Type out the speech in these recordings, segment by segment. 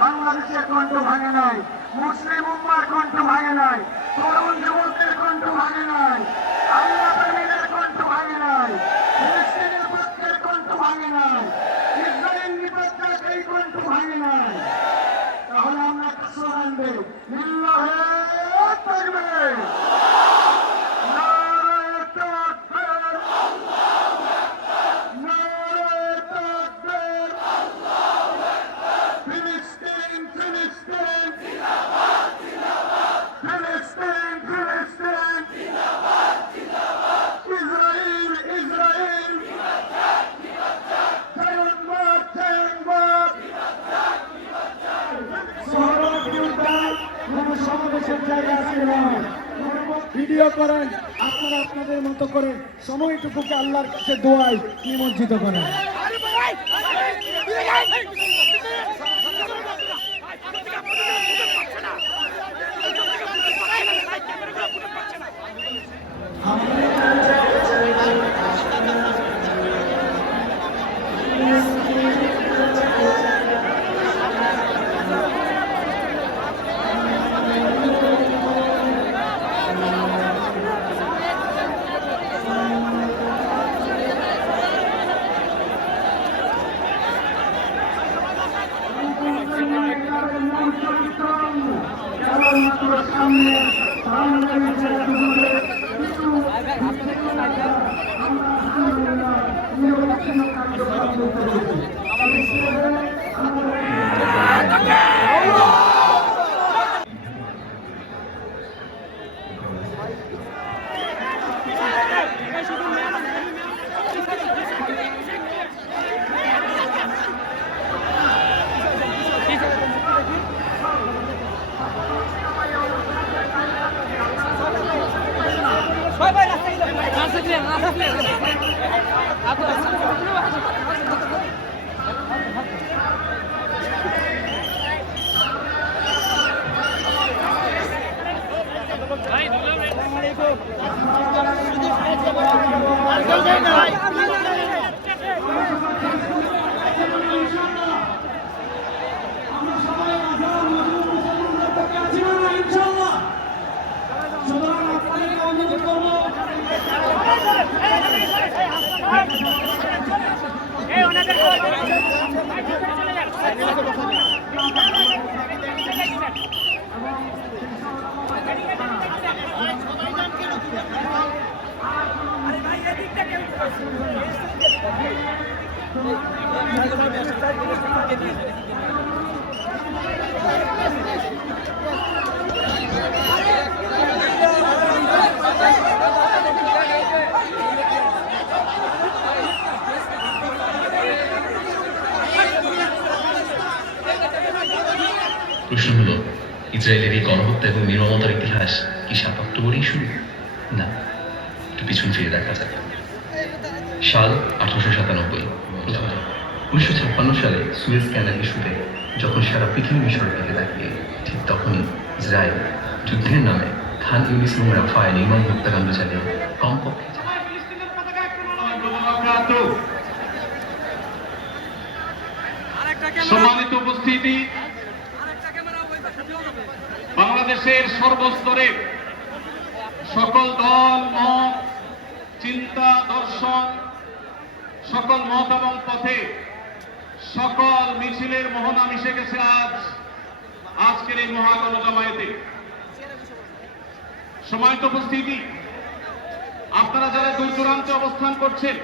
বাংলাদেশের কণ্ঠ ভাঙে নাই, মুসলিম উম্মার কণ্ঠ ভাঙে নাই, তরুণ যুবকদের কণ্ঠ ভাঙে নাই, আল্লাহ প্রেমীদের কণ্ঠ ভাঙে নাই ফিলিস্তিনের পক্ষের কণ্ঠ ভাঙে নাই ইসরায়েল নিপক্ষের এই কণ্ঠ ভাঙে নাই তাহলে আমরা একটা স্লোগান দেব লিল্লাহে তাকবীর নারায়ে তাকবীর নারায়ে তাকবীর ফিলিস্তিন ফিলিস্তিন ফিলিস্তিন ফিলিস্তিন ইসরায়েল ইসরায়েল জায়নবাদ জায়নবাদ কোনো সমাবেশের জায়গা আছে না ভিডিও করেন আপনারা আপনাদের মতো করে সময়টুকুকে আল্লাহর কাছে দোয়াই নিমজ্জিত করেন সামনে আজকাল যাই না প্রশ্ন হলো, ইসরায়েলের এই গণহত্যা এবং নির্মমতার ইতিহাস কি সাত অক্টোবরেই শুরু? না, একটু পিছন ফিরে দেখা যাক। সাল আঠারোশো সাতানব্বই। উনিশশো ছাপ্পান্ন সালে সুয়েজ ক্যানাল ইস্যুতে যখন সারা পৃথিবী মিশরের দিকে তাকিয়ে ঠিক তখনই ইসরায়েল যুদ্ধের নামে খান ইউনিস এবং রাফায় নির্মম হত্যাকাণ্ড চালিয়ে কমপক্ষে সম্মানিত উপস্থিতি বাংলাদেশের সর্বস্তরে সকল দল মত চিন্তা দর্শন সকল মত এবং পথে সকল মিছিলের মোহনা মিশে গেছে আজ। আজকের এই মহাগণ জামায়াতে সম্মানিত উপস্থিতি। আপনারা যারা দূর দূরান্তে অবস্থান করছেন,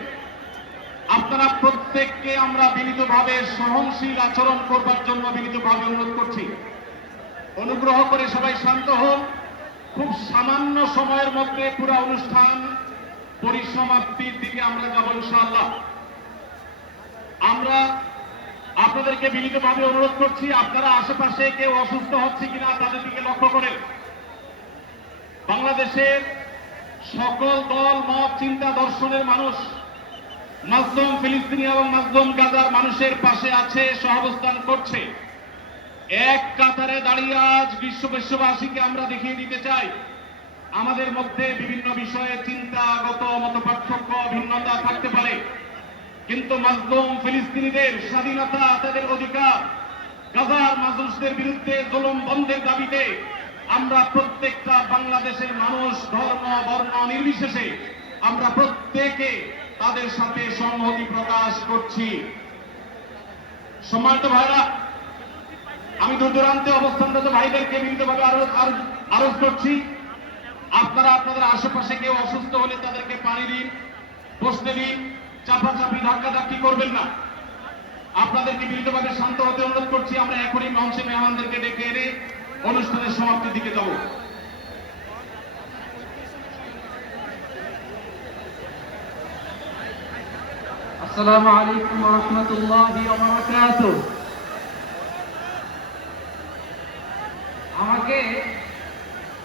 আপনারা প্রত্যেককে আমরা বিনীতভাবে সহনশীল আচরণ করবার জন্য বিনীতভাবে অনুরোধ করছি। অনুগ্রহ করে সবাই শান্ত হন। খুব সামান্য সময়ের মধ্যে পুরো অনুষ্ঠান পরিসমাপ্তির দিকে আমরা যাব ইনশাআল্লাহ। আমরা আপনাদেরকে বিনীতভাবে অনুরোধ করছি, আপনারা আশেপাশে কেউ অসুস্থ হচ্ছে কিনা তাদের দিকে লক্ষ্য করেন। বাংলাদেশের সকল দল, মত, চিন্তা, দর্শনের মানুষ মাজলুম ফিলিস্তিনি এবং মাজলুম গাজার মানুষের পাশে আছে, সহাবস্থান করছে। এক কাতারে দাঁড়িয়ে আজ বিশ্ব বিশ্ববাসীকে আমরা দেখিয়ে দিতে চাই, আমাদের মধ্যে বিভিন্ন বিষয়ে চিন্তাগত মত পার্থক্য ভিন্নতা থাকতে পারে। কিন্তু মাজলুম ফিলিস্তিনিদের স্বাধীনতা তাদের অধিকার। গাজার মানুষদের বিরুদ্ধে জুলুম বন্ধের দাবিতে আমরা প্রত্যেকটা বাংলাদেশের মানুষ ধর্ম, বর্ণ নির্বিশেষে আমরা প্রত্যেকে তাদের সাথে সংহতি প্রকাশ করছি। সম্মানিত ভাইরা আমি দূর দূরান্তে অবস্থানরত ভাইদেরকে বিনীতভাবে আরও আরো- করছি। আপনারা আপনাদের আশেপাশে কেউ অসুস্থ হলে তাদেরকে পানি দিন, বসতে দিন। চাপাচাপি, ধাক্কাধাক্কি করবেন না। আপনাদেরকে বিনীতভাবে শান্ত হতে অনুরোধ করছি, আমরা এখনই মঞ্চে মেহমানদেরকে ডেকে এনে অনুষ্ঠানের সমাপ্তির দিকে যাব। আসসালামু আলাইকুম রহমতুল্লাহি আমাকে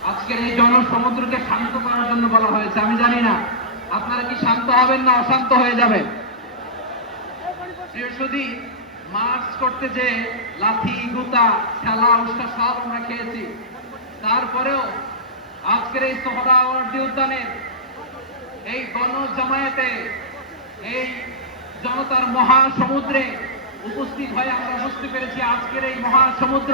আজকের এই জনসমুদ্রকে শান্ত করার জন্য বলা হয়েছে, আমি জানি না। আপনারা কি শান্ত হবেন না অশান্ত হয়ে যাবেন? সুধী মার্চ করতে যে লাথি, গুতা খেলা উৎসাহ সব আমরা খেয়েছি। তারপরেও আজকের এই সোহরাওয়ার্দী উদ্যানের এই গণ জামায়াতে এই জনতার মহাসমুদ্রে উপস্থিত হয়ে আমরা বুঝতে পেরেছি আজকের এই মহাসমুদ্র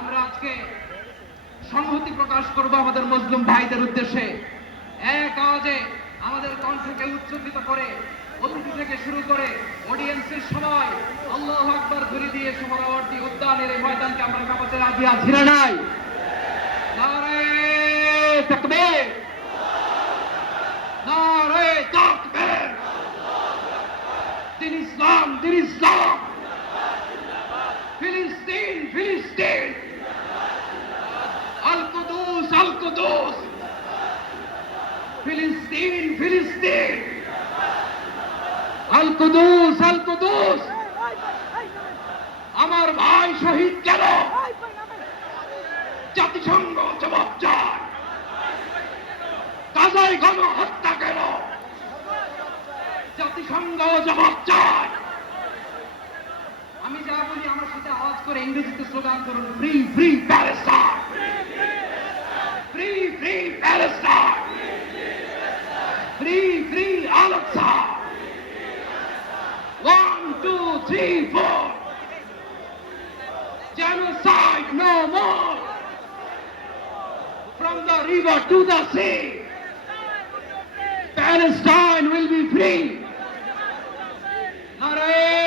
আমরা আজকে সংহতি প্রকাশ করব আমাদের মুসলিম ভাইদের উদ্দেশ্যে। এক আওয়াজে আমাদের কণ্ঠকে উচ্চকিত করে, অতিথি থেকে শুরু করে অডিয়েন্সের সময় আল্লাহ আকবার ধরে দিয়ে সোহরাওয়ার্দী উদ্যানের এই ময়দানকে আমরা কাপাতে রাজি আছি না নাই। দিন ইসলাম দিন ইসলাম ফিলিস্তিন ফিলিস্তিন আল কুদুস আল কুদুস ফিলিস্তিন ফিলিস্তিন। আল কুদুস আল কুদুস। আমার ভাই শহীদ কেন? জাতিসংঘ জবাব চায় কাজাই গণ হত্যা কেন? জাতিসংঘ জবাব চায় আমি যা বলি আমার সাথে আওয়াজ করে ইংরেজিতে স্লোগান করুন free free Palestine free free Palestine three, three, Al of One, two, three, four. Genocide no more. From the river to the sea. Palestine will be free. Hooray!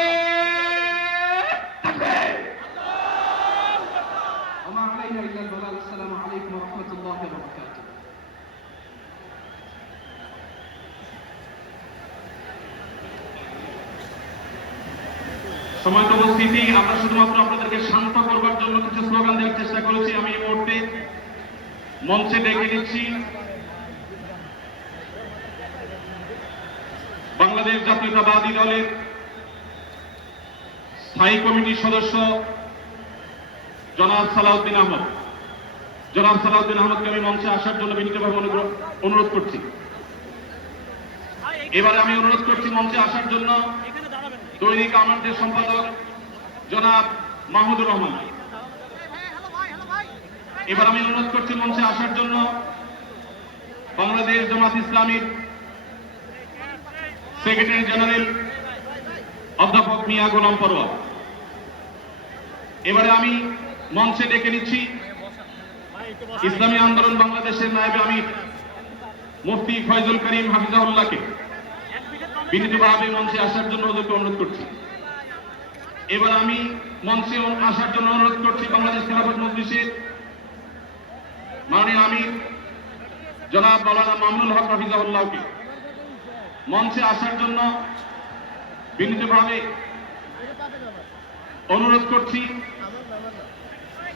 সময় উপস্থিতি, আমরা শুধুমাত্র আপনাদেরকে শান্ত করবার জন্য কিছু স্লোগান দেওয়ার চেষ্টা করেছি। আমি এই মুহূর্তে মঞ্চে ডেকে নিচ্ছি বাংলাদেশ জাতীয়তাবাদী দলের স্থায়ী কমিটির সদস্য জনাব সালাউদ্দিন আহমদ। জনাব সালাউদ্দিন আহমদকে আমি মঞ্চে আসার জন্য বিনীতভাবে অনুগ্রহ, অনুরোধ করছি। এবারে আমি অনুরোধ করছি মঞ্চে আসার জন্য দৈনিক আমাদের সম্পাদক জনাব মাহমুদুর রহমান। এবার আমি অনুরোধ করছি মঞ্চে আসার জন্য বাংলাদেশ জামাত ইসলামীর সেক্রেটারি জেনারেল অধ্যাপক মিয়া গোলাম পরোয়া। এবারে আমি মঞ্চে ডেকে নিচ্ছি ইসলামী আন্দোলন বাংলাদেশের নায়েবে আমির মুফতি ফয়জুল করিম হাফিজাহুল্লাহকে। বিনীতভাবে মঞ্চে আসার জন্য ওদেরকে অনুরোধ করছি। এবার আমি মঞ্চে আসার জন্য অনুরোধ করছি বাংলাদেশ খেলাফত মজলিসের মাননীয় আমির, জনাব মাওলানা মামুনুল হক হাফিজাহুল্লাহকে। মঞ্চে আসার জন্য বিনীতভাবে অনুরোধ করছি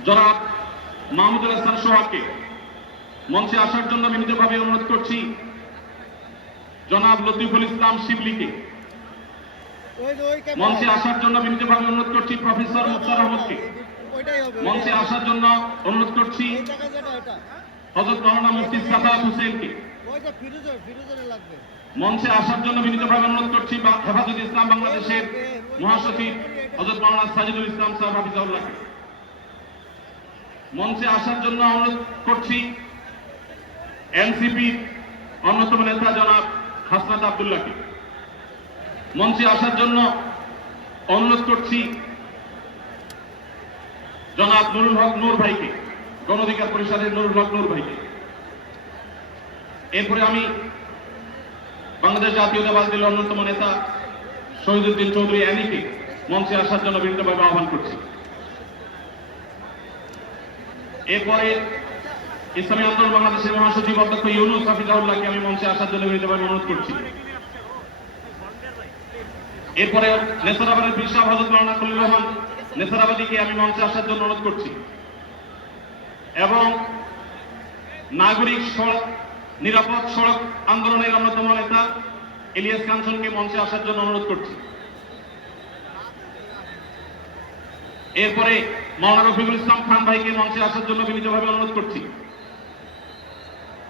জনাব মাহমুদুল হাসান সোহাগকে। মঞ্চে আসার জন্য বিনীতভাবে অনুরোধ করছি। জনাব লতিফুল ইসলাম শিবলিকে মঞ্চে আসার জন্য বিনীতভাবে অনুরোধ করছি প্রফেসর মুক্তার আহমদকে মঞ্চে আসার জন্য অনুরোধ করছি হজরত মৌলানা মুফতি সাফাত হুসেনকে মঞ্চে আসার জন্য বিনীতভাবে অনুরোধ করছি হেফাজত ইসলাম বাংলাদেশের মহাসচিব হজরত মৌলানা সাজিদুল ইসলাম সাহেব হাফিজাউল্লাহকে মঞ্চে আসার জন্য অনুরোধ করছি এনসিপি অন্যতম নেতা জনাব হাসনাত আবদুল্লাহকে। মঞ্চে আসার জন্য অনুরোধ করছি জনাব নুরুল হক নূর ভাইকে, গণ অধিকার পরিষদের নুরুল হক নূর ভাইকে। এরপরে আমি বাংলাদেশ জাতীয়তাবাদ দলের অন্যতম নেতা শহীদুদ্দিন চৌধুরী অ্যানিকে মঞ্চে আসার জন্য বিনীতভাবে আহ্বান করছি। এরপরে ইসলামী আন্দোলন বাংলাদেশের মহাসচিব অধ্যক্ষ ইউনুস হাফিজাউল্লাহকে আমি মঞ্চে আসার জন্য বিনীতভাবে অনুরোধ করছি। এরপরে নেসারাবাদের বিশাহ হজরত মাওলানা খলিল রহমান নেসারাবাদীকে আমি মঞ্চে আসার জন্য অনুরোধ করছি। এবং নাগরিক সড়ক, নিরাপদ সড়ক আন্দোলনের অন্যতম নেতা ইলিয়াস কাঞ্চনকে মঞ্চে আসার জন্য অনুরোধ করছি। এরপরে মাওলানা রফিকুল ইসলাম খান ভাইকে মঞ্চে আসার জন্য বিনীতভাবে অনুরোধ করছি।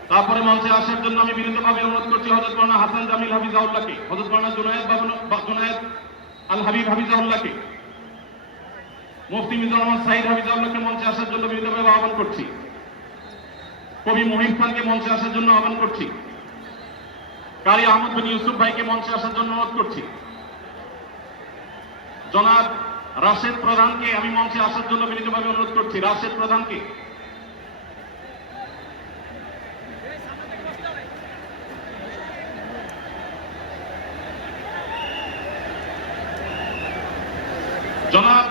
তারপরে মঞ্চে আসার জন্য আমি বিনীতভাবে অনুরোধ করছি হজরত মাওলানা হাসান জামিল হাফিজাউল্লাহকে হজরত মাওলানা জুনায়েদ বা- জুনায়েদ আল হাবিব হাফিজাউল্লাহকে মুফতি মিজানুর রহমান সাইদ হাফিজাউল্লাহকে মঞ্চে আসার জন্য বিনীতভাবে আহ্বান করছি। কবি মহিম খানকে মঞ্চে আসার জন্য আহ্বান করছি। কারি আহমদ বিন ইউসুফ ভাইকে মঞ্চে আসার জন্য অনুরোধ করছি। জনাব রাশেদ প্রধানকে আমি মঞ্চে আসার জন্য বিনীতভাবে অনুরোধ করছি। রাশেদ প্রধানকে জনাব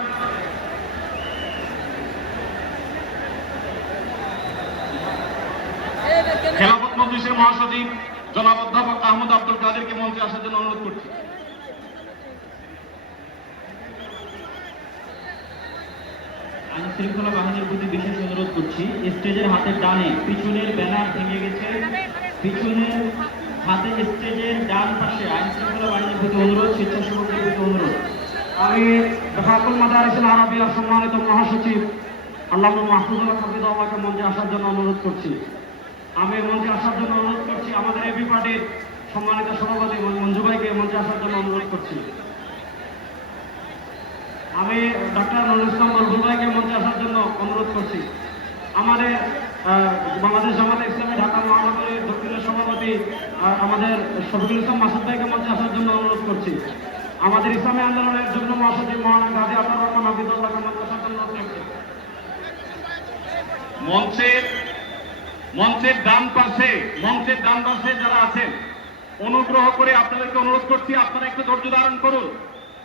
খেলাফত মজলিসের মহাসচিব জনাব অধ্যাপক আহমদ আব্দুল কাদেরকে মঞ্চে আসার জন্য অনুরোধ করছি আইন শৃঙ্খলা বাহিনীর প্রতি বিশেষ অনুরোধ করছি। স্টেজের হাতের ডানে পিছনের ব্যানার ভেঙে গেছে। পিছনের হাতে স্টেজের ডান পাশে আইন শৃঙ্খলা বাহিনীর প্রতি অনুরোধ, স্বেচ্ছাসেবকদের প্রতি অনুরোধ। আমি বেফাকুল মাদারিসুল আরাবিয়ার সম্মানিত মহাসচিব আল্লাহ মাহফুজুল্লাহ হাফিজাউল্লাহকে মঞ্চে আসার জন্য অনুরোধ করছি। আমি মঞ্চে আসার জন্য অনুরোধ করছি, আমাদের এবি পার্টির সম্মানিত সভাপতি মঞ্জু ভাইকে মঞ্চে আসার জন্য অনুরোধ করছি। আমি ডক্টর নুরুল ইসলাম বলবুল মঞ্চে আসার জন্য অনুরোধ করছি। আমাদের বাংলাদেশ জামাতে ইসলামী ঢাকা মহানগরীর দক্ষিণের সভাপতি আমাদের শফিকুল ইসলাম মাসুদ ভাইকে মঞ্চে আসার জন্য অনুরোধ করছি। আমাদের ইসলামী আন্দোলনের যুগ্ম মহাসচিব মহানা গাজী আব্দুর রহমান হাফিজুল্লাহকে মঞ্চে আসার জন্য মঞ্চের মঞ্চের ডান পাশে, মঞ্চের ডান পাশে যারা আছেন, অনুগ্রহ করে আপনাদেরকে অনুরোধ করছি, আপনারা একটু ধৈর্য ধারণ করুন।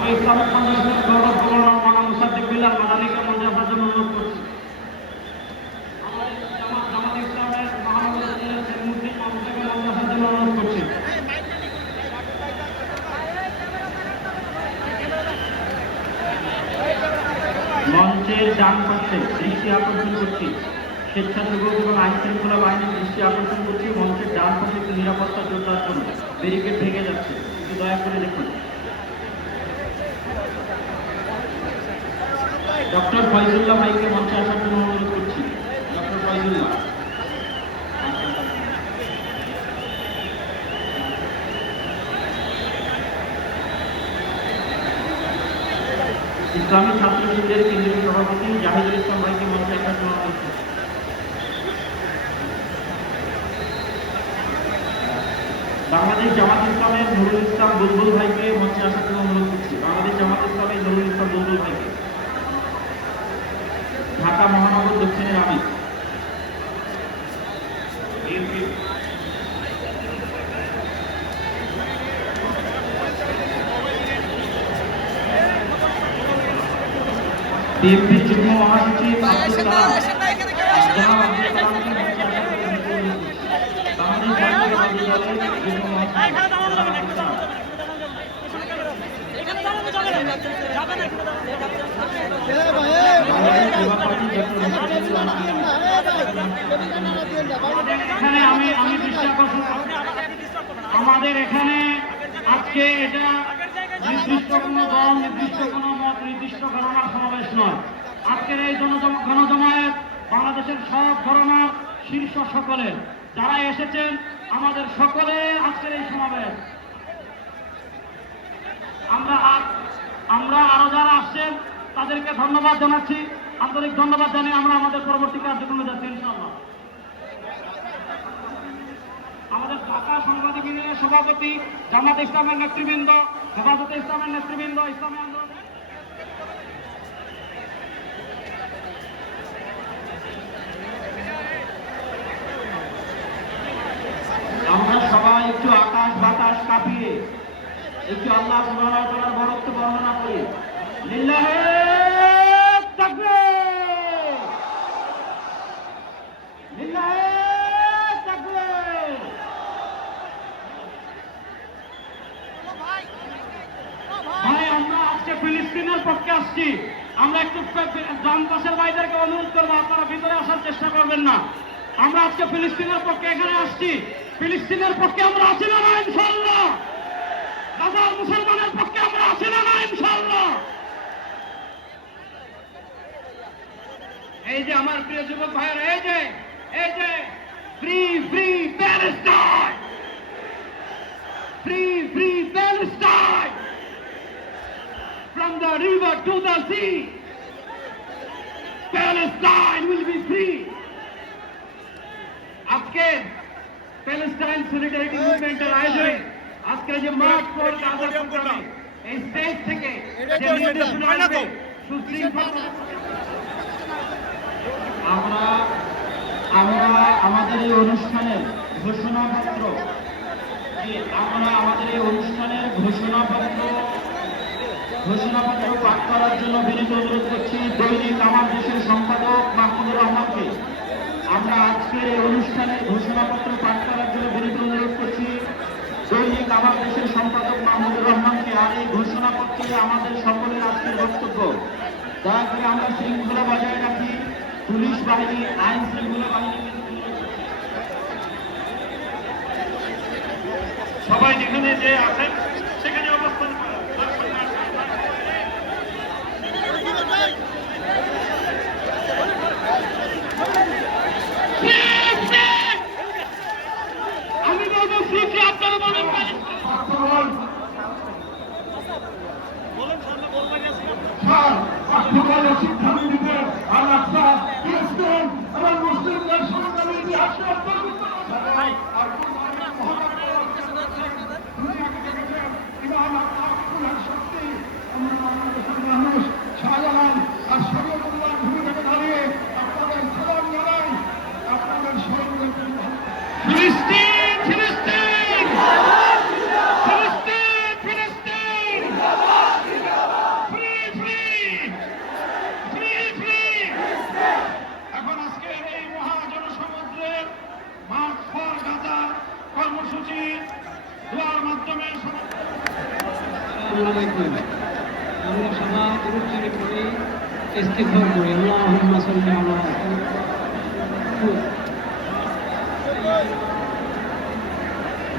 আমি ইসলামী ইসলামিক ফাউন্ডেশনের গৌরব গভর্নর মানা মুসাদ্দিক বিল্লাহ মাদানিকে মঞ্চে আসার জন্য অনুরোধ করছি জামাত ইসলামের মহানগর শেখ মুসলিম মামুসাকে মঞ্চে আসার জন্য অনুরোধ করছি মঞ্চের ডান পাশে দৃষ্টি আকর্ষণ করছি, স্বেচ্ছাসেবক এবং আইন শৃঙ্খলা বাহিনীর দৃষ্টি আকর্ষণ করছি মঞ্চের ডান পাশে একটু নিরাপত্তা জোরদার জন্য। ব্যারিকেড ভেঙে যাচ্ছে, একটু দয়া করে দেখুন। ডক্টর ফয়জুল্লাহ ভাইকে মঞ্চে আসার জন্য অনুরোধ করছি। ডক্টর ফয়জুল্লাহ। ইসলামী ছাত্র শিবিরের কেন্দ্রীয় সভাপতি জাহিদুল ইসলাম ভাইকে মঞ্চে আসার জন্য অনুরোধ করছি। বাংলাদেশ জামাত ইসলামের নুরুল ইসলাম বুলবুল ভাইকে মঞ্চে আসার জন্য অনুরোধ করছি। বাংলাদেশ জামাত ইসলামের নুরুল ইসলাম বুলবুল ভাইকে ঢাকা মহানগর দক্ষিণের আমির বিএনপি বিএনপির যুগ্ম মহাসচিব আব্দুল কালাম জনাব আব্দুল কালামকে মঞ্চে আসার জন্য অনুরোধ করছি। বাংলাদেশ জাতীয়তাবাদী দলের যুগ্ম মহাসচিব জনাব আব্দুল কালাম বাংলাদেশ ডক্টর মুশতাকুর এখানে আমি। আমাদের এখানে আজকে এটা নির্দিষ্ট কোনো দল নির্দিষ্ট কোনো মত নির্দিষ্ট ঘটনার সমাবেশ নয়। আজকের এই গণজমায়েত বাংলাদেশের সব ধরনের শীর্ষ সকলের যারা এসেছেন, আমাদের সকলের আজকের এই সমাবেশ। আমরা আমরা আরও যারা আসছেন, তাদেরকে ধন্যবাদ জানাচ্ছি। আন্তরিক ধন্যবাদ জানিয়ে আমরা আমাদের পরবর্তী কার্যক্রমে যাচ্ছি আমাদের ঢাকা সাংবাদিক ইউনিয়নের সভাপতি জামাত ইসলামের নেতৃবৃন্দ হেফাজতে ইসলামের নেতৃবৃন্দ, ইসলামী আন্দোলন আমরা সবাই একটু আকাশ বাতাস কাঁপিয়ে, একটু আল্লাহ সুবাহ বরত্ব বর্ণনা করি। লিল্লাহে তাকবীর লিল্লাহে তাকবীর ভাই আমরা আজকে ফিলিস্তিনের পক্ষে আসছি আমরা একটু গ্রাম পাশের ভাইদেরকে অনুরোধ করব আপনারা ভিতরে আসার চেষ্টা করবেন না আমরা আজকে ফিলিস্তিনের পক্ষে এখানে আসছি ফিলিস্তিনের পক্ষে আমরা আছি না না ইনশাল্লাহ গাজার মুসলমানের পক্ষে আমরা আছি না না ইনশাল্লাহ এই যে আমার প্রিয় যুবক ভাইয়েরা, এই যে এই যে free free Palestine free free Palestine from the river to the sea. Palestine will be free. আজকে প্যালেস্টাইন সলিডারিটি মুভমেন্টের আয়োজনে আজকে যে মাঠ পর গাজা প্রোগ্রামে এই স্টেজ থেকে যে নির্দেশনা আসবে সুশৃঙ্খল আমরা আমরা আমাদের এই অনুষ্ঠানের ঘোষণাপত্র আমরা আমাদের এই অনুষ্ঠানের ঘোষণাপত্র ঘোষণাপত্র পাঠ করার জন্য বিনীত অনুরোধ করছি দৈনিক আমার দেশের সম্পাদক মাহমুদুর রহমানকে। আমরা আজকের এই অনুষ্ঠানের ঘোষণাপত্র পাঠ করার জন্য বিনীত অনুরোধ করছি, দৈনিক আমার দেশের সম্পাদক মাহমুদুর রহমানকে আর এই ঘোষণাপত্রে আমাদের সকলের আজকের বক্তব্য। দয়া করে আমরা শৃঙ্খলা বজায় রাখি, পুলিশ বাহিনী, আইন শৃঙ্খলা বাহিনী। সবাই যেখানে যে আছেন সেখানে অবস্থান করুন। আমি বলব ফ্রি ফ্রি আপনারা বলেন একটা খ্রিস্টান এবং মুসলিমদের সংগ্রামী ইতিহাসকে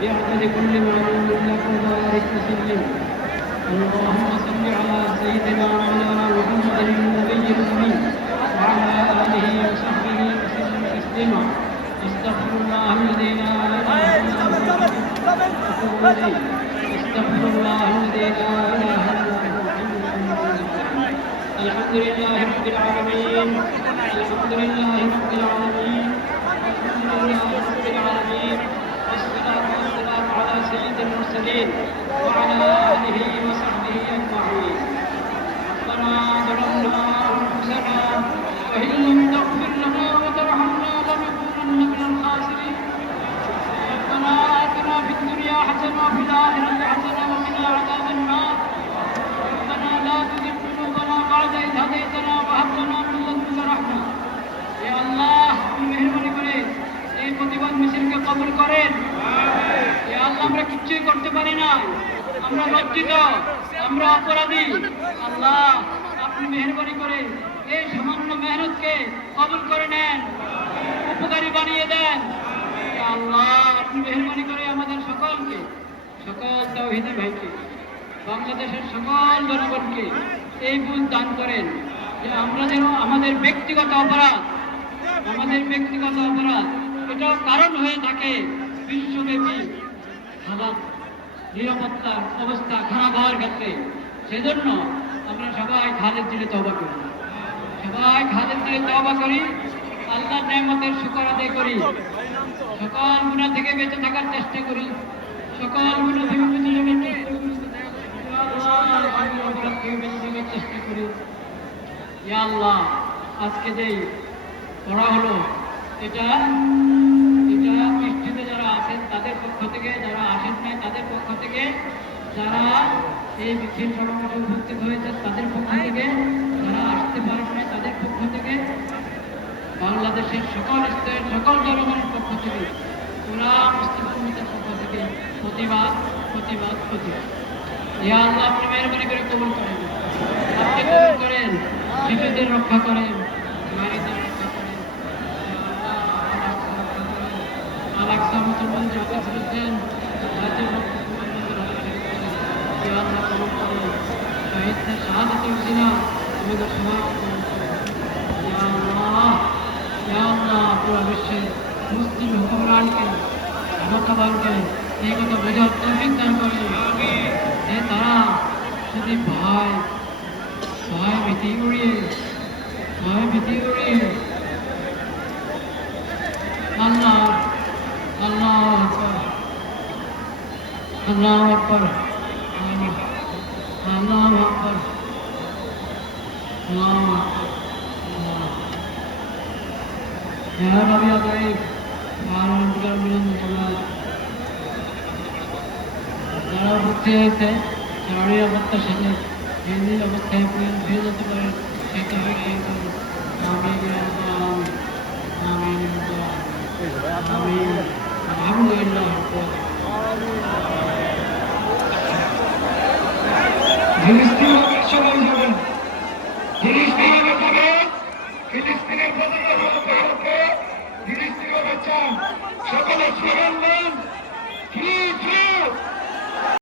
بعدد كل معلوم لك وبارك وسلم اللهم صل على سيدنا مولانا محمد النبي الامي وعلى آله وصحبه وسلم تسليما. استغفر الله الذي لا إله إلا هو. استغفر الله الذي لا إله إلا هو. الحمد لله رب العالمين. الحمد لله رب العالمين الحمد لله رب العالمين والصلاة والسلام على سيد المرسلين وعلى آله وصحبه أجمعين ربنا ظلمنا أنفسنا وإن لم تغفر لنا وترحمنا لنكونن من الخاسرين ربنا آتنا في الدنيا حسنة وفي الآخرة حسنة وقنا عذاب النار ربنا لا تزغ قلوبنا بعد إذ هديتنا وهب لنا من لدنك رحمة يا الله আপনি মেহরবানি করে এই প্রতিবাদ মিছিলকে কবুল করেন ইয়া আল্লাহ আমরা কিচ্ছুই করতে পারি না আমরা লজ্জিত, আমরা অপরাধী। আল্লাহ, আপনি মেহরবানি করে এই সামান্য মেহনতকে কবুল করে নেন, উপকারী বানিয়ে দেন। আল্লাহ, আপনি মেহরবানি করে আমাদের সকলকে, সকল তাওহীদি ভাইকে, বাংলাদেশের সকল জনগণকে এই বুঝ দান করেন যে আমরা যেন আমাদের ব্যক্তিগত অপরাধ, আমাদের ব্যক্তিগত অপরাধ, এটাও কারণ হয়ে থাকে বিশ্বব্যাপী হালাত নিরাপত্তার অবস্থা খারাপ হওয়ার ক্ষেত্রে সেজন্য আমরা সবাই খাদের দিলে তবা করি। সবাই খাদের দিলে তবা করি আল্লাহ নেমতের শুকর আদায় করি। সকল গুণা থেকে বেঁচে থাকার চেষ্টা করি। সকল গুণা থেকে বেঁচে থাকার চেষ্টা করি। ইয়া আল্লাহ, আজকে যে পড়া হলো, এটা আছেন তাদের পক্ষ থেকে যারা আসেন নাই তাদের পক্ষ থেকে যারা এই মিছিল সমাবেশে উপস্থিত হয়েছে তাদের পক্ষ থেকে যারা আসতে পারেন নাই তাদের পক্ষ থেকে বাংলাদেশের সকল স্তরের সকল জনগণের পক্ষ থেকে পুরা মুসলিম উম্মতের পক্ষ থেকে প্রতিবাদ প্রতিবাদ প্রতিবাদ। ইয়া আল্লাহ আপনি মেহরবানি করে কবুল করেন। আপনি কবুল করেন শিশুদের রক্ষা করেন। বিশ্বে মুসলিম হুকুমরানকে ক্ষমতাবানকে এই কথা বোঝার করেন যে তারা ভয় ভীতি উড়িয়ে, ভয় ভীতি উড়িয়ে, আল্লাহ আকবার আল্লাহ আকবর। আল্লাহ আকবর। আল্লাহ হ্যাঁ নবী অতএব মানবিকার বিলম্ব করা যারা উপস্থিত হয়েছে তারই অবস্থার সাথে হিন্দির অবস্থায় ফিরে যেতে পারে সেটা কিন্তু আমি আমি আমি আলহামদুলিল্লাহ ফিলিস্তিনের সবাই যাবেন ফিলিস্তিনের যাবে ফিলিস্তিনের প্রতি সকলে